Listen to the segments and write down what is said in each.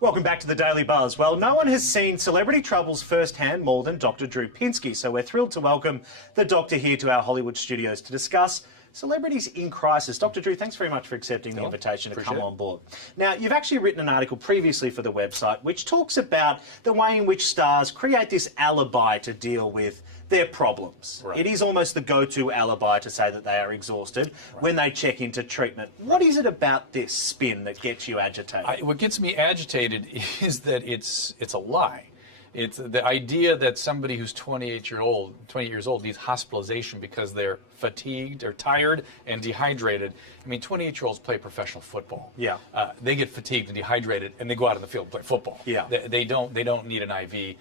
Welcome back to the Daily Buzz. Well, no one has seen celebrity troubles firsthand more than Dr. Drew Pinsky, so we're thrilled to welcome the doctor here to our Hollywood studios to discuss celebrities in crisis. Dr. Drew, thanks very much for accepting the invitation to come on board. Now, you've actually written an article previously for the website which talks about the way in which stars create this alibi to deal with their problems. Right. It is almost the go-to alibi to say that they are exhausted when they check into treatment. What is it about this spin that gets you agitated? What gets me agitated is that it's a lie. It's the idea that somebody who's 28 years old needs hospitalization because they're fatigued or tired and dehydrated. I mean, 28-year-olds play professional football. Yeah. They get fatigued and dehydrated and they go out in the field and play football. Yeah. They don't need an IV.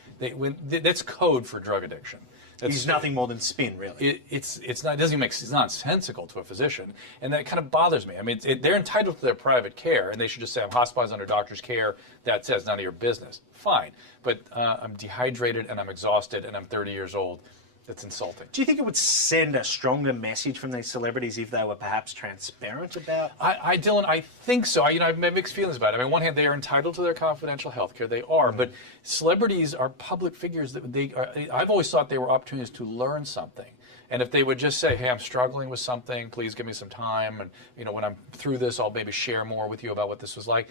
That's code for drug addiction. It's nothing more than spin, really. It's nonsensical to a physician, and that kind of bothers me. I mean, they're entitled to their private care, and they should just say, I'm hospitalized under doctor's care. That says none of your business. Fine, but I'm dehydrated and I'm exhausted and I'm 30 years old. That's insulting. Do you think it would send a stronger message from these celebrities if they were perhaps transparent about? Dylan, I think so. I have mixed feelings about it. I mean, on one hand, they are entitled to their confidential health care. They are, but celebrities are public figures. I've always thought they were opportunities to learn something. And if they would just say, hey, I'm struggling with something, please give me some time, and when I'm through this, I'll maybe share more with you about what this was like,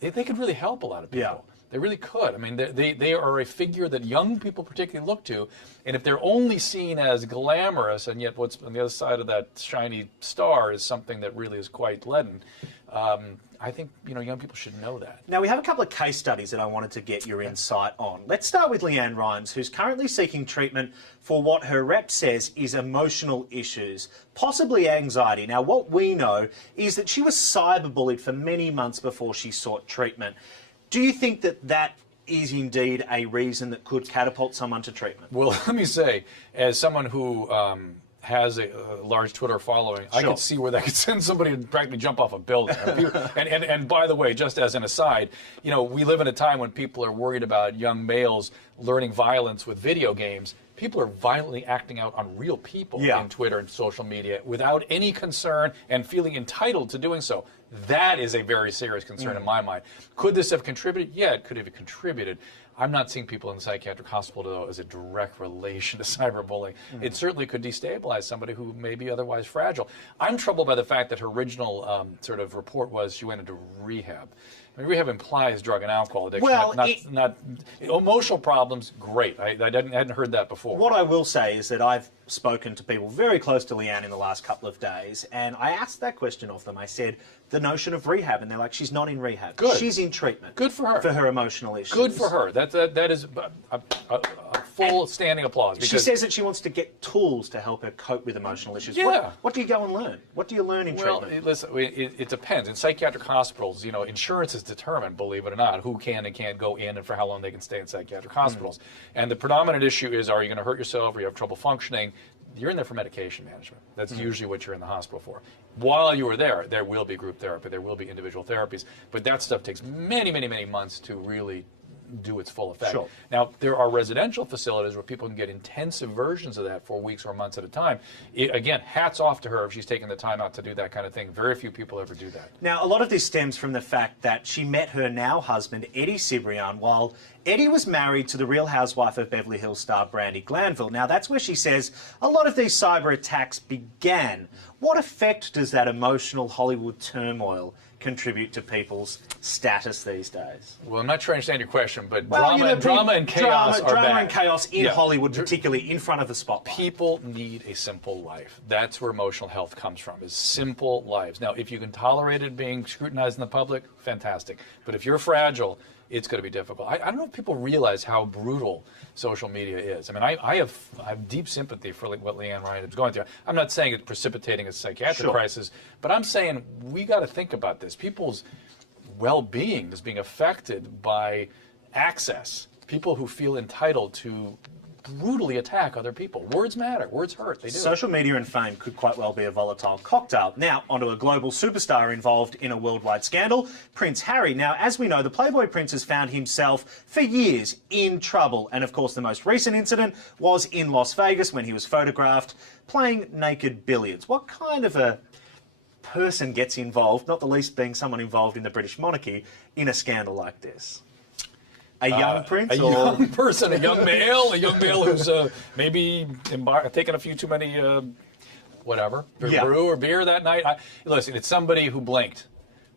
they could really help a lot of people. Yeah. They really could. I mean, they are a figure that young people particularly look to, and if they're only seen as glamorous, and yet what's on the other side of that shiny star is something that really is quite leaden, I think young people should know that. Now, we have a couple of case studies that I wanted to get your insight on. Let's start with LeAnn Rimes, who's currently seeking treatment for what her rep says is emotional issues, possibly anxiety. Now, what we know is that she was cyberbullied for many months before she sought treatment. Do you think that that is indeed a reason that could catapult someone to treatment? Well, let me say, as someone who has a large Twitter following, I could see where that could send somebody to practically jump off a building. And by the way, just as an aside, we live in a time when people are worried about young males learning violence with video games. People are violently acting out on real people in Twitter and social media without any concern and feeling entitled to doing so. That is a very serious concern in my mind. Could this have contributed? Yeah, it could have contributed. I'm not seeing people in the psychiatric hospital, though, as a direct relation to cyberbullying. It certainly could destabilize somebody who may be otherwise fragile. I'm troubled by the fact that her original sort of report was she went into rehab. I mean, rehab implies drug and alcohol addiction. Well, not emotional problems. Great. I hadn't heard that before. What I will say is that I've spoken to people very close to LeAnn in the last couple of days, and I asked that question of them. I said, the notion of rehab, and they're like, she's not in rehab. Good. She's in treatment. Good for her. For her emotional issues. Good for her. That is a full standing applause. She says that she wants to get tools to help her cope with emotional issues. Yeah. What do you go and learn? What do you learn in treatment? Well, listen, it depends. In psychiatric hospitals, insurance is determined, believe it or not, who can and can't go in and for how long they can stay in psychiatric hospitals. And the predominant issue is, are you going to hurt yourself or you have trouble functioning? You're in there for medication management. That's usually what you're in the hospital for. While you are there, there will be group therapy, there will be individual therapies, but that stuff takes many, many, many months to really do its full effect. Sure. Now, there are residential facilities where people can get intensive versions of that for weeks or months at a time. Again, hats off to her if she's taking the time out to do that kind of thing. Very few people ever do that. Now, a lot of this stems from the fact that she met her now husband, Eddie Cibrian, while Eddie was married to the Real Housewife of Beverly Hills star Brandi Glanville. Now, that's where she says a lot of these cyber attacks began. What effect does that emotional Hollywood turmoil contribute to people's status these days? Well, I'm not sure I understand your question, but drama and chaos are bad. Drama and chaos in Hollywood, particularly in front of the spotlight. People need a simple life. That's where emotional health comes from, is simple lives. Now, if you can tolerate it being scrutinized in the public, fantastic. But if you're fragile, it's going to be difficult. I don't know if people realize how brutal social media is. I mean, I have deep sympathy for what LeAnn Rimes is going through. I'm not saying it's precipitating a psychiatric crisis, but I'm saying we got to think about this. People's well-being is being affected by access. People who feel entitled to brutally attack other people. Words matter. Words hurt. They do. Social media and fame could quite well be a volatile cocktail. Now, onto a global superstar involved in a worldwide scandal, Prince Harry. Now, as we know, the Playboy Prince has found himself for years in trouble. And, of course, the most recent incident was in Las Vegas when he was photographed playing naked billiards. What kind of a person gets involved, not the least being someone involved in the British monarchy, in a scandal like this? A young prince? A young person, a young male who's maybe taken a few too many, brew or beer that night. Listen, it's somebody who blinked.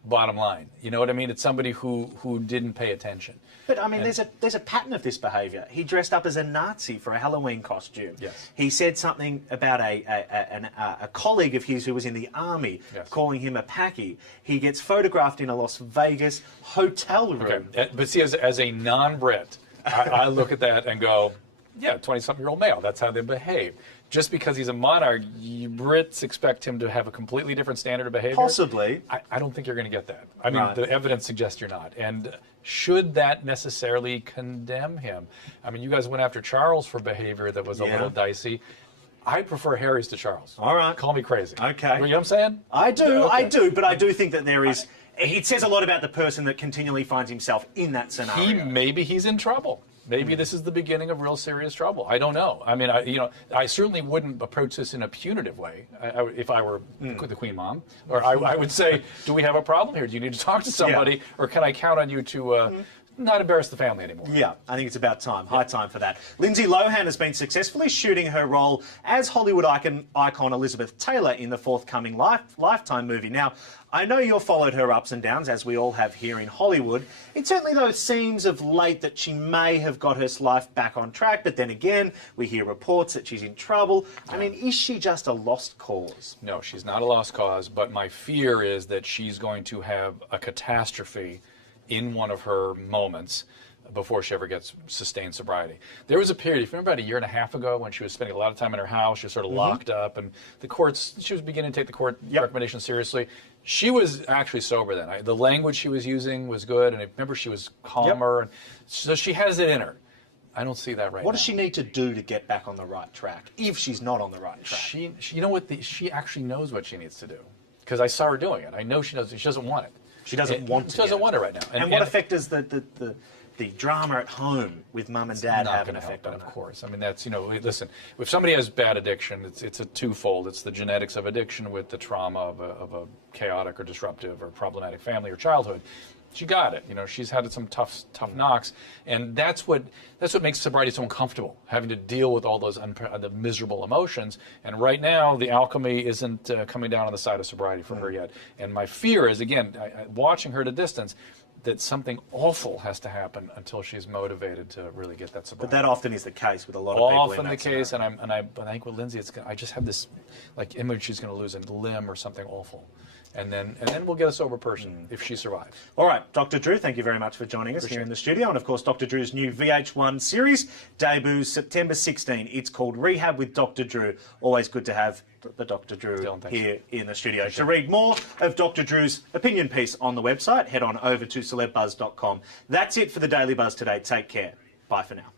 Bottom line, you know what I mean? It's somebody who didn't pay attention. But I mean, there's a pattern of this behaviour. He dressed up as a Nazi for a Halloween costume. Yes. He said something about a colleague of his who was in the army, yes, calling him a packy. He gets photographed in a Las Vegas hotel room. Okay. But see, as a non-Brit, I look at that and go, yeah, 20-something-year-old male. That's how they behave. Just because he's a monarch, you Brits expect him to have a completely different standard of behavior? Possibly. I don't think you're going to get that. I mean, Right. The evidence suggests you're not. And should that necessarily condemn him? I mean, you guys went after Charles for behavior that was a little dicey. I prefer Harry's to Charles. All right. Call me crazy. Okay. You know what I'm saying? I do, Yeah, okay. I do, but I do think that there is... It says a lot about the person that continually finds himself in that scenario. Maybe he's in trouble. Maybe this is the beginning of real serious trouble. I don't know. I mean, I certainly wouldn't approach this in a punitive way if I were the Queen Mom. Or I would say, do we have a problem here? Do you need to talk to somebody? Or can I count on you to not embarrass the family anymore? Yeah, I think it's about time. High time for that. Lindsay Lohan has been successfully shooting her role as Hollywood icon Elizabeth Taylor in the forthcoming Lifetime movie. Now, I know you've followed her ups and downs, as we all have here in Hollywood. It certainly, though, seems of late that she may have got her life back on track, but then again, we hear reports that she's in trouble. Yeah. I mean, is she just a lost cause? No, she's not a lost cause, but my fear is that she's going to have a catastrophe in one of her moments before she ever gets sustained sobriety. There was a period, if you remember about a year and a half ago, when she was spending a lot of time in her house, she was sort of locked up, and the courts, she was beginning to take the court recommendations seriously. She was actually sober then. The language she was using was good, and I remember she was calmer, and so she has it in her. I don't see that right now. What does she need to do to get back on the right track, if she's not on the right track? She you know what, she actually knows what she needs to do, because I saw her doing it. I know she knows. She doesn't want it. She doesn't want to. She doesn't want it right now. And what effect does the drama at home with mum and dad have an effect on that? that? Of course. I mean, that's, listen, if somebody has bad addiction, it's a twofold. It's the genetics of addiction with the trauma of a chaotic or disruptive or problematic family or childhood. She got it. She's had some tough knocks, and that's what makes sobriety so uncomfortable, having to deal with all those the miserable emotions. And right now, the alchemy isn't coming down on the side of sobriety for her yet. And my fear is, again, watching her at a distance, that something awful has to happen until she's motivated to really get that sobriety. But that often is the case with a lot of people. Often the case, and I think with Lindsay, I just have this image she's going to lose a limb or something awful. And then we'll get a sober person if she survives. All right, Dr. Drew, thank you very much for joining us here in the studio. And of course, Dr. Drew's new VH1 series debuts September 16. It's called Rehab with Dr. Drew. Always good to have the Dr. Drew here in the studio. To read more of Dr. Drew's opinion piece on the website, head on over to celebbuzz.com. That's it for the Daily Buzz today. Take care. Bye for now.